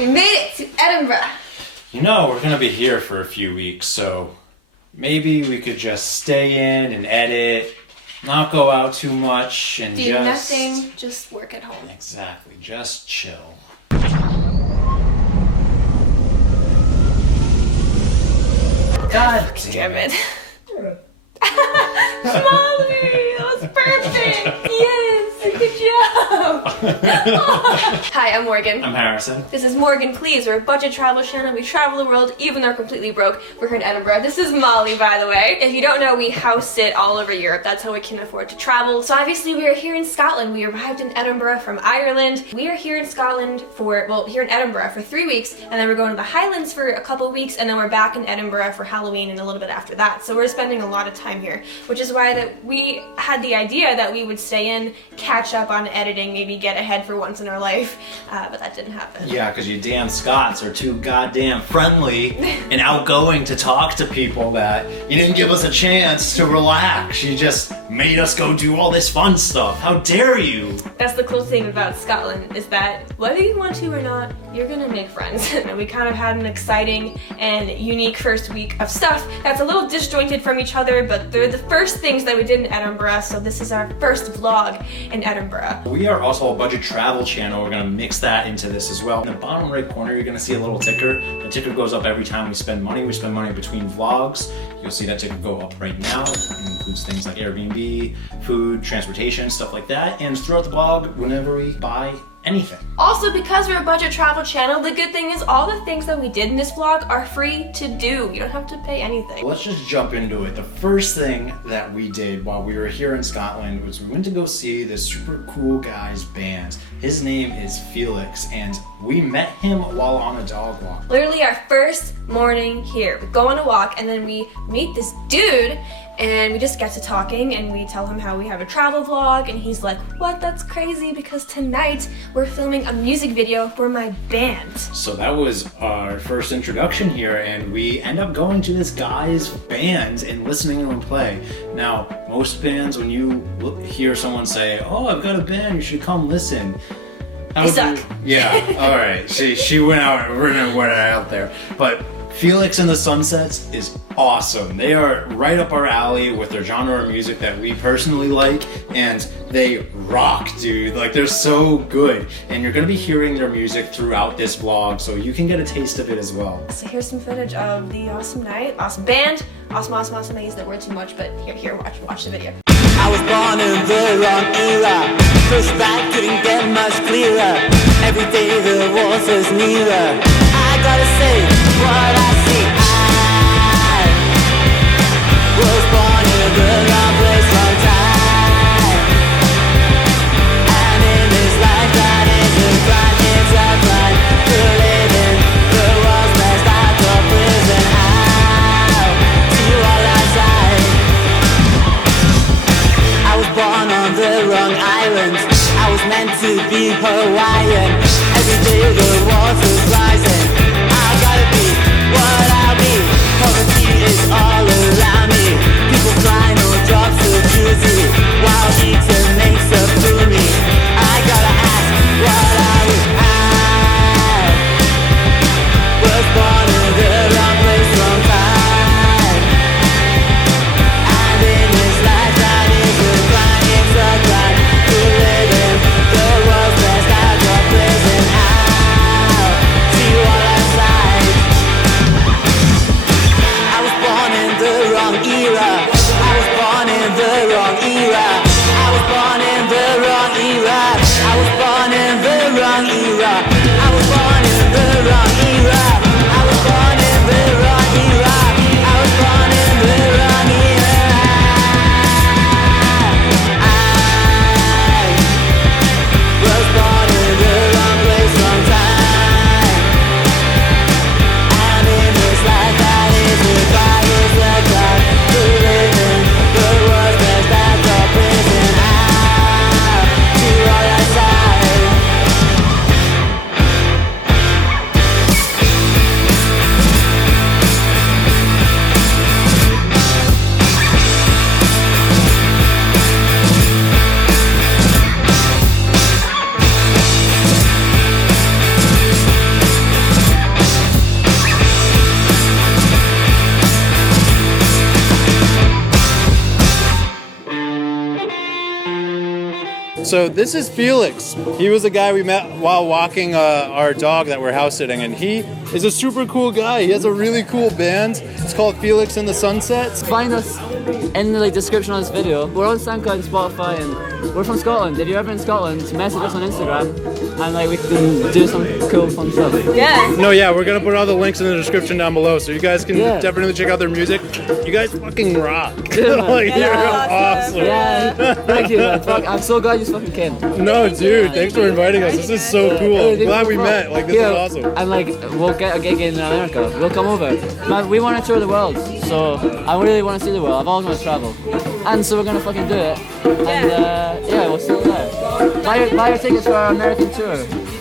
We made it to Edinburgh. You know, we're gonna be here for a few weeks, so maybe we could just stay in and edit, not go out too much, and do nothing, just work at home. Exactly, just chill. God damn it. Molly, that was perfect. Yes, good job. Hi, I'm Morgan. I'm Harrison. This is Morgan Please. We're a budget travel channel. We travel the world even though we're completely broke. We're here in Edinburgh. This is Molly, by the way. If you don't know, we house sit all over Europe. That's how we can afford to travel. So obviously we are here in Scotland. We arrived in Edinburgh from Ireland. We are here in Scotland here in Edinburgh for 3 weeks, and then we're going to the Highlands for a couple weeks, and then we're back in Edinburgh for Halloween and a little bit after that. So we're spending a lot of time here, which is why that we had the idea that we would stay in, catch up on editing, maybe get ahead for once in our life, but that didn't happen. Yeah, because you damn Scots are too goddamn friendly and outgoing to talk to people that you didn't give us a chance to relax. You just made us go do all this fun stuff. How dare you? That's the cool thing about Scotland, is that whether you want to or not, you're gonna make friends. And we kind of had an exciting and unique first week of stuff that's a little disjointed from each other, but they're the first things that we did in Edinburgh, so this is our first vlog in Edinburgh. We are also a budget travel channel. We're gonna mix that into this as well. In the bottom right corner, you're gonna see a little ticker. The ticker goes up every time we spend money. We spend money between vlogs. You'll see that ticker go up right now. It includes things like Airbnb, food, transportation, stuff like that. And throughout the vlog, whenever we buy anything. Also, because we're a budget travel channel, the good thing is all the things that we did in this vlog are free to do. You don't have to pay anything. Let's just jump into it. The first thing that we did while we were here in Scotland was we went to go see this super cool guy's band. His name is Felix, and we met him while on a dog walk. Literally our first morning here. We go on a walk and then we meet this dude, and we just get to talking and we tell him how we have a travel vlog, and he's like, what, that's crazy because tonight we're filming a music video for my band. So that was our first introduction here, and we end up going to this guy's band and listening to him play. Now, most bands, when you hear someone say, oh, I've got a band, you should come listen. They suck. Yeah, alright. She went out there. But Felix and the Sunsets is awesome. They are right up our alley with their genre of music that we personally like, and they rock, dude. Like, they're so good. And you're gonna be hearing their music throughout this vlog, so you can get a taste of it as well. So here's some footage of the awesome night, awesome band, awesome. I use that word too much, but here, watch the video. I was born in the wrong era. Pushed back, couldn't get much clearer. Every day the water's nearer. I gotta say what I see. I was born in the wrong place, wrong time. And in this life that isn't right, it's a crime to live in the world's best outdoor prison. Out to all outside. I was born on the wrong island. I was meant to be Hawaiian. Every day the water's rising. I gotta be what I So this is Felix. He was a guy we met while walking our dog that we're house sitting, and he is a super cool guy. He has a really cool band. It's called Felix and the Sunsets. Find us in the description of this video. We're on SoundCloud and Spotify, and we're from Scotland. If you're ever in Scotland, message us on Instagram, and we can do some cool fun stuff. Yeah. No, yeah, we're gonna put all the links in the description down below, so you guys can definitely check out their music. You guys fucking rock. You're awesome. Yeah, thank you, man. Fuck, I'm so glad you fucking came. No, dude, thanks for inviting us. This is so cool. Glad we met. This is awesome. And we'll get a gig in America. We'll come over. Man, we want to tour the world, so I really want to see the world. I've always wanted to travel, and so we're gonna fucking do it. And we'll see you there. Buy your tickets for our American tour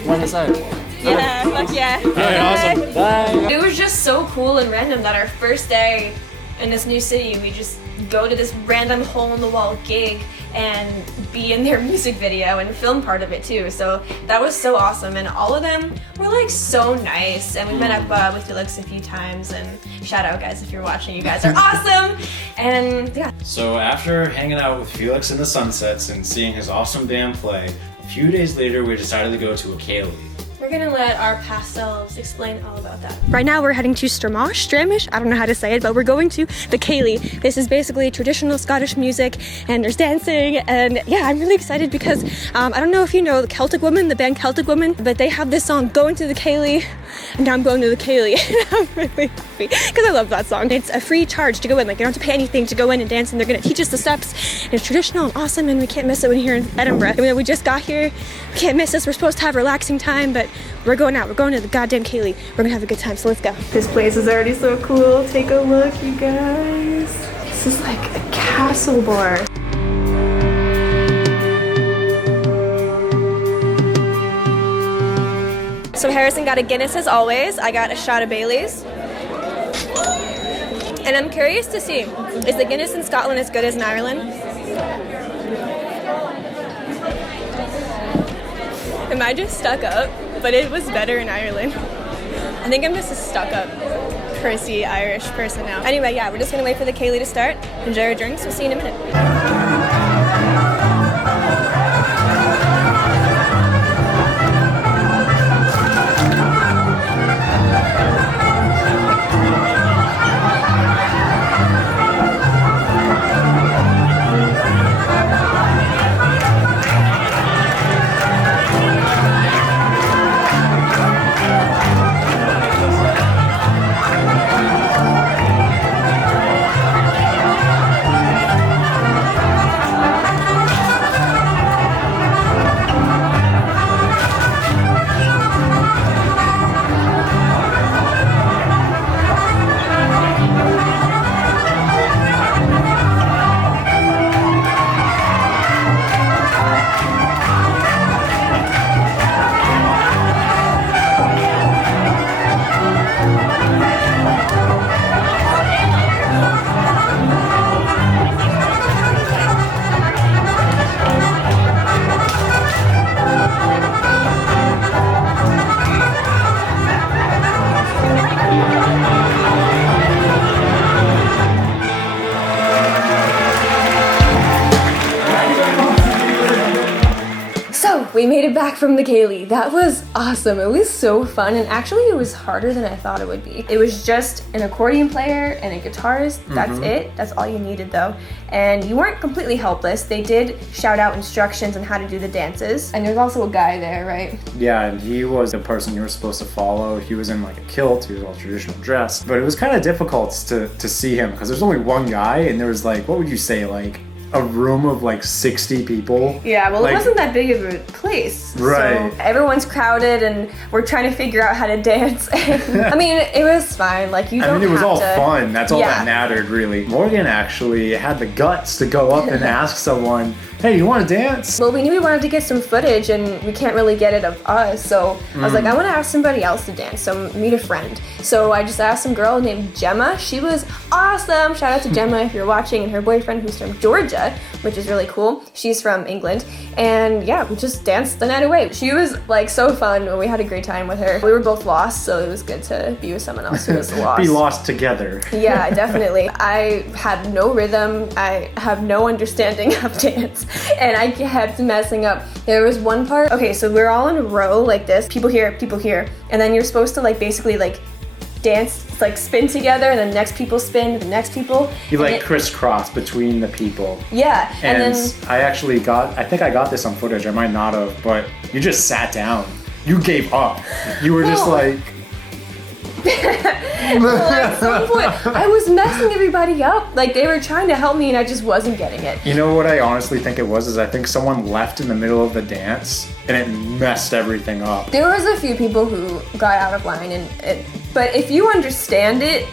when it's out. Yeah, fuck yeah. Alright, awesome. Bye. It was just so cool and random that our first day in this new city, we just go to this random hole-in-the-wall gig and be in their music video and film part of it too. So that was so awesome, and all of them were like so nice. And we met up with Felix a few times, and shout out guys if you're watching, you guys are awesome. And yeah. So after hanging out with Felix in the Sunsets and seeing his awesome band play, a few days later we decided to go to a Kaylee. We're gonna let our past selves explain all about that. Right now we're heading to Stramish, I don't know how to say it, but we're going to the Kaylee. This is basically traditional Scottish music, and there's dancing, and yeah, I'm really excited because I don't know if you know the Celtic Woman, the band Celtic Woman, but they have this song, Going to the Kaylee, and now I'm going to the Kaylee. I'm really happy because I love that song. It's a free charge to go in, like you don't have to pay anything to go in and dance, and they're gonna teach us the steps, and it's traditional and awesome, and we can't miss it when we're here in Edinburgh. I mean, we just got here, we can't miss this, we're supposed to have a relaxing time, but we're going out, we're going to the goddamn Kaylee. We're gonna have a good time, so let's go. This place is already so cool. Take a look, you guys. This is like a castle bar. So Harrison got a Guinness as always. I got a shot of Bailey's. And I'm curious to see, is the Guinness in Scotland as good as in Ireland? Am I just stuck up? But it was better in Ireland. I think I'm just a stuck up, cursy Irish person now. Anyway, yeah, we're just gonna wait for the Kaylee to start. Enjoy our drinks, we'll see you in a minute. We made it back from the Kaylee. That was awesome. It was so fun, and actually it was harder than I thought it would be. It was just an accordion player and a guitarist. That's it. That's all you needed though. And you weren't completely helpless. They did shout out instructions on how to do the dances. And there's also a guy there, right? Yeah, and he was the person you were supposed to follow. He was in like a kilt, he was all traditional dressed. But it was kind of difficult to see him because there's only one guy, and there was like, what would you say, like a room of like 60 people. Yeah, well, it wasn't that big of a place. Right. So everyone's crowded and we're trying to figure out how to dance. I mean, it was fine. Like, you don't have to... I mean, it was all fun. That's all that mattered, really. Morgan actually had the guts to go up and ask someone, hey, you want to dance? Well, we knew we wanted to get some footage and we can't really get it of us. So I was like, I want to ask somebody else to dance. So meet a friend. So I just asked some girl named Gemma. She was awesome. Shout out to Gemma if you're watching, and her boyfriend who's from Georgia, which is really cool. She's from England. And yeah, we just danced the night away. She was like so fun. We had a great time with her. We were both lost, so it was good to be with someone else who was lost. Be lost together. Yeah, definitely. I had no rhythm. I have no understanding of dance. and I kept messing up. There was one part, okay, so we're all in a row like this, people here, and then you're supposed to like basically like dance, like spin together, and then next people spin to the next people. You like crisscross between the people. Yeah, and then I think I got this on footage, I might not have, but you just sat down. You gave up. You were just like... Well, at some point, I was messing everybody up. Like, they were trying to help me and I just wasn't getting it. You know what I honestly think it was? Is I think someone left in the middle of the dance and it messed everything up. There was a few people who got out of line, but if you understand it,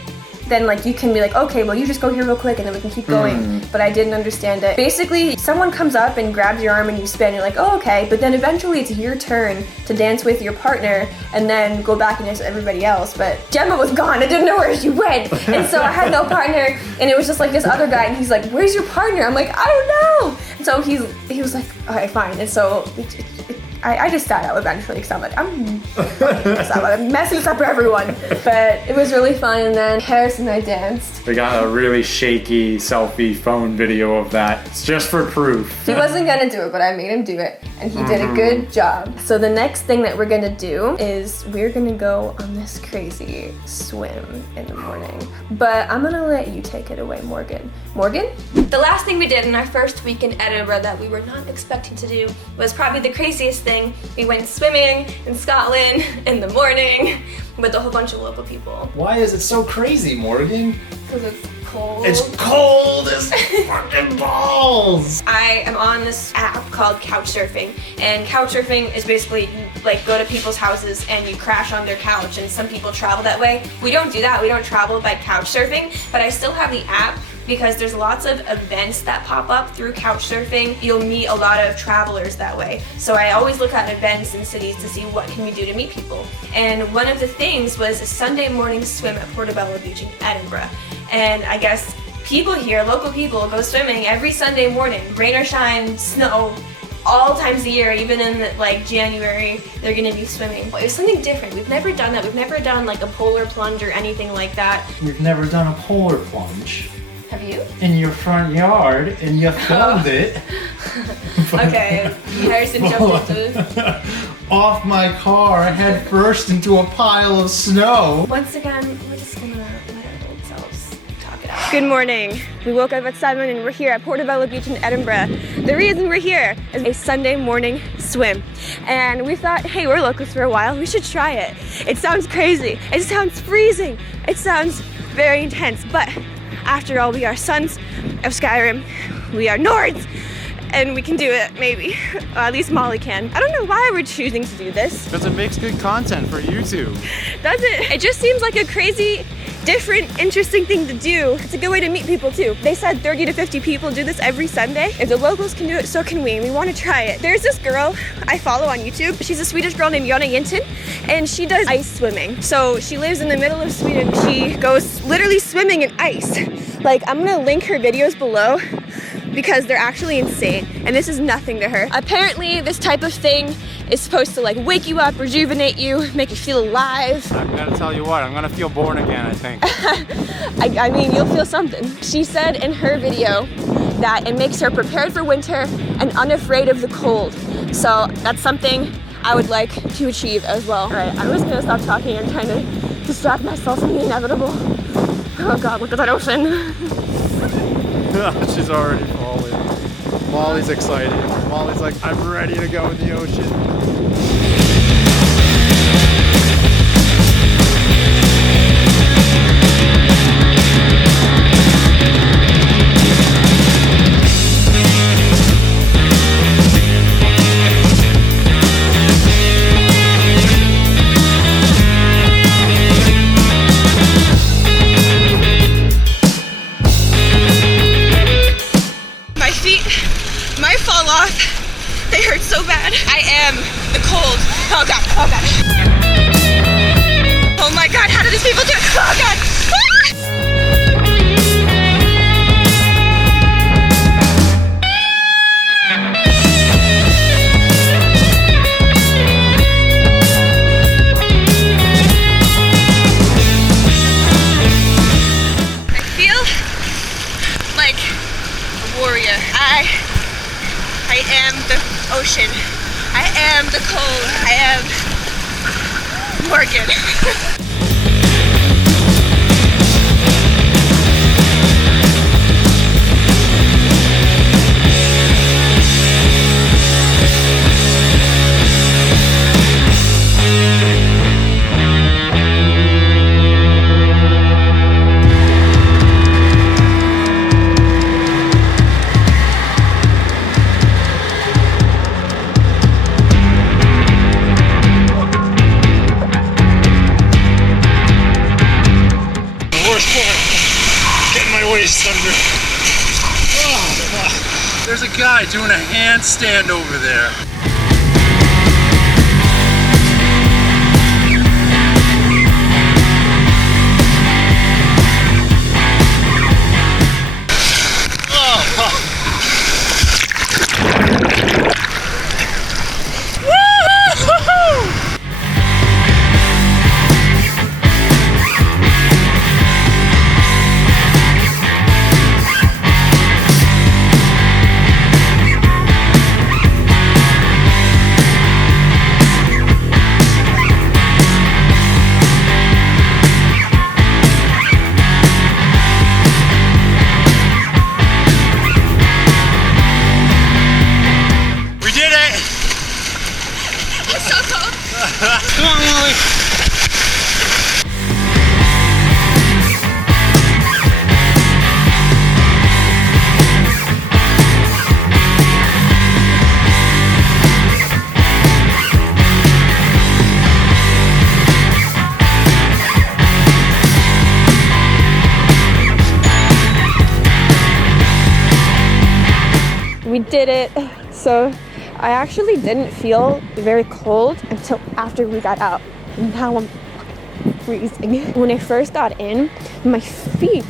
then like you can be like, okay, well you just go here real quick and then we can keep going. But I didn't understand it. Basically, someone comes up and grabs your arm and you spin, you're like, oh, okay, but then eventually it's your turn to dance with your partner and then go back and dance with everybody else. But Gemma was gone, I didn't know where she went. And so I had no partner, and it was just like this other guy, and he's like, where's your partner? I'm like, I don't know. And so he was like, all right, fine. And so I just sat out eventually because I'm like, I'm messing this up for everyone. But it was really fun, and then Harris and I danced. We got a really shaky selfie phone video of that. It's just for proof. He wasn't gonna do it, but I made him do it, and he did a good job. So the next thing that we're gonna do is we're gonna go on this crazy swim in the morning. But I'm gonna let you take it away, Morgan. Morgan? The last thing we did in our first week in Edinburgh that we were not expecting to do was probably the craziest thing. We went swimming in Scotland in the morning with a whole bunch of local people. Why is it so crazy, Morgan? Because it's cold. It's cold as fucking balls! I am on this app called Couchsurfing, and Couchsurfing is basically you like go to people's houses and you crash on their couch, and some people travel that way. We don't do that, we don't travel by Couchsurfing, but I still have the app because there's lots of events that pop up through Couchsurfing. You'll meet a lot of travelers that way. So I always look at events in cities to see what can we do to meet people. And one of the things was a Sunday morning swim at Portobello Beach in Edinburgh. And I guess people here, local people, go swimming every Sunday morning, rain or shine, snow, all times of year, even in like January, they're gonna be swimming. It was something different. We've never done that. We've never done like a polar plunge or anything like that. We've never done a polar plunge. Have you? In your front yard, and you filmed it. Okay, Harrison jumped into it. Off my car, head first into a pile of snow. Once again, we're just gonna let our old selves talk it out. Good morning. We woke up at 7 and we're here at Portobello Beach in Edinburgh. The reason we're here is a Sunday morning swim. And we thought, hey, we're locals for a while, we should try it. It sounds crazy, it sounds freezing, it sounds very intense, but after all, we are sons of Skyrim, we are Nords, and we can do it, maybe. At least Molly can. I don't know why we're choosing to do this. Because it makes good content for YouTube. Does it? It just seems like a crazy, different, interesting thing to do. It's a good way to meet people too. They said 30 to 50 people do this every Sunday. If the locals can do it, so can we, and we want to try it. There's this girl I follow on YouTube. She's a Swedish girl named Jonna Jinten, and she does ice swimming. So she lives in the middle of Sweden. She goes literally swimming in ice. Like, I'm gonna link her videos below because they're actually insane, and this is nothing to her. Apparently, this type of thing is supposed to like wake you up, rejuvenate you, make you feel alive. I'm gonna tell you what, I'm gonna feel born again, I think. I mean, you'll feel something. She said in her video that it makes her prepared for winter and unafraid of the cold. So that's something I would like to achieve as well. All right, I'm just gonna stop talking. I'm trying to distract myself from the inevitable. Oh God, look at that ocean. She's already falling. Molly's excited. Molly's like, I'm ready to go in the ocean. My feet might fall off. They hurt so bad. I am the cold working. Getting my waist under. Oh, there's a guy doing a handstand over there. Come on, Molly. We did it. So I actually didn't feel very cold until after we got out. And now I'm freezing. When I first got in, my feet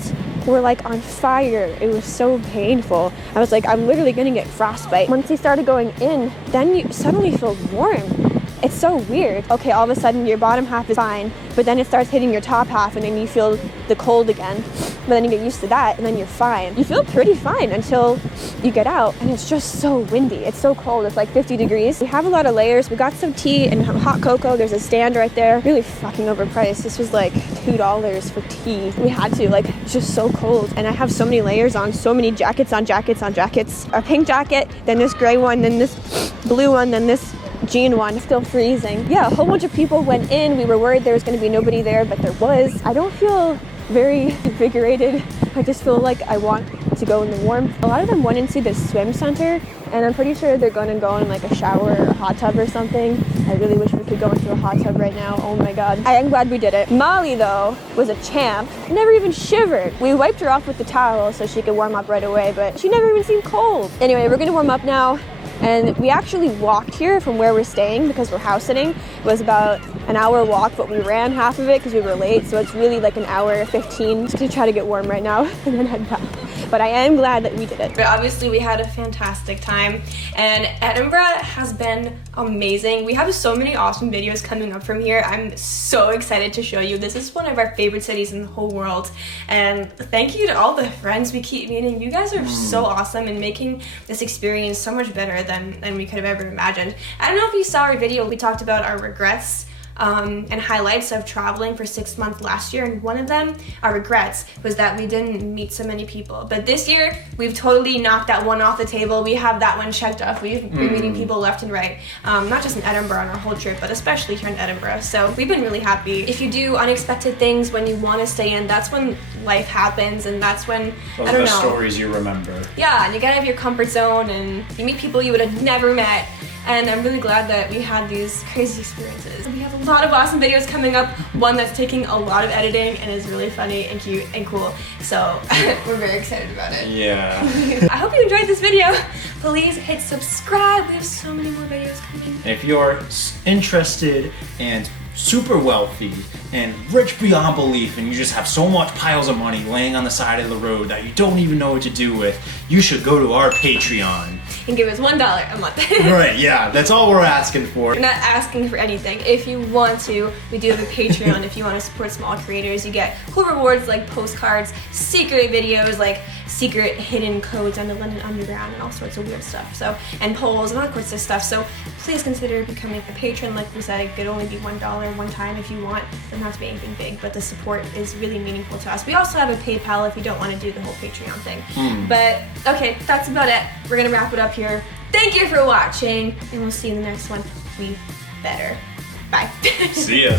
were like on fire. It was so painful. I was like, I'm literally gonna get frostbite. Once you started going in, then you suddenly feel warm. It's so weird. Okay, all of a sudden your bottom half is fine, but then it starts hitting your top half and then you feel the cold again. But then you get used to that and then you're fine. You feel pretty fine until you get out and it's just so windy. It's so cold, it's like 50 degrees. We have a lot of layers. We got some tea and hot cocoa. There's a stand right there. Really fucking overpriced. This was like $2 for tea. We had to, like, it's just so cold. And I have so many layers on, so many jackets on jackets on jackets. A pink jacket, then this gray one, then this blue one, then this jean one. Still freezing. Yeah, a whole bunch of people went in. We were worried there was going to be nobody there, but there was. I don't feel very invigorated. I just feel like I want to go in the warm. A lot of them went into the swim center and I'm pretty sure they're going to go in like a shower or a hot tub or something. I really wish we could go into a hot tub right now. Oh my god. I am glad we did it. Molly though was a champ. Never even shivered. We wiped her off with the towel so she could warm up right away, but she never even seemed cold. Anyway, we're gonna warm up now. And we actually walked here from where we're staying because we're house sitting. It was about an hour walk, but we ran half of it because we were late. So it's really like an hour 15 to try to get warm right now and then head back. But I am glad that we did it. But obviously we had a fantastic time and Edinburgh has been amazing. We have so many awesome videos coming up from here. I'm so excited to show you. This is one of our favorite cities in the whole world. And thank you to all the friends we keep meeting. You guys are so awesome and making this experience so much better than we could have ever imagined. I don't know if you saw our video, we talked about our regrets and highlights of traveling for 6 months last year, and one of them, our regrets, was that we didn't meet so many people. But this year, we've totally knocked that one off the table. We have that one checked off. We've been meeting people left and right, not just in Edinburgh on our whole trip, but especially here in Edinburgh. So we've been really happy. If you do unexpected things when you want to stay in, that's when life happens, and that's when, Those I don't are know. the stories you remember. Yeah, and you get out of your comfort zone and you meet people you would have never met. And I'm really glad that we had these crazy experiences. We have a lot of awesome videos coming up. One that's taking a lot of editing and is really funny and cute and cool. So we're very excited about it. Yeah. I hope you enjoyed this video. Please hit subscribe. We have so many more videos coming. If you're interested and super wealthy and rich beyond belief and you just have so much piles of money laying on the side of the road that you don't even know what to do with, you should go to our Patreon. And give us $1 a month. Right, yeah, that's all we're asking for. We're not asking for anything. If you want to, we do have a Patreon. If you want to support small creators, you get cool rewards like postcards, secret videos, like secret hidden codes on the London Underground and all sorts of weird stuff. So, and polls and all sorts of stuff. So please consider becoming a patron. Like we said, it could only be $1 one time if you want. It doesn't have to be anything big, but the support is really meaningful to us. We also have a PayPal if you don't want to do the whole Patreon thing. But okay, that's about it. We're gonna wrap it up here. Thank you for watching, and we'll see you in the next one. We better. Bye. See ya.